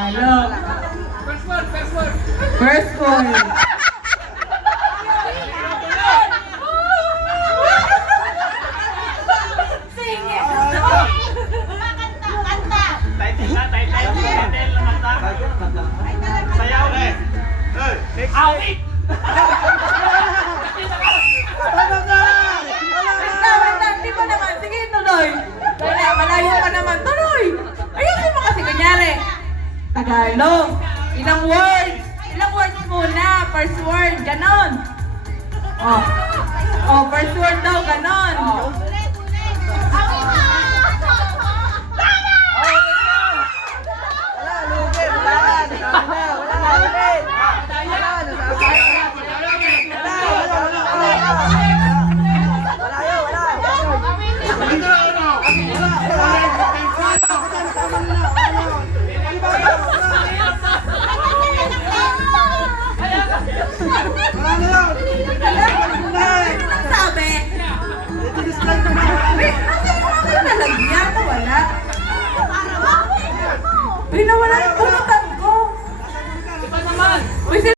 Tagalog. First word. Awit! Wait lang, di ba naman? Sige, tuloy. Wala, malayo ka naman. Tuloy. Ayusin mo kasi kunyari. Tagalog. Ilang words? Ilang words muna? First word, ganon. Oh. Oh, first word daw, ganon. Wala na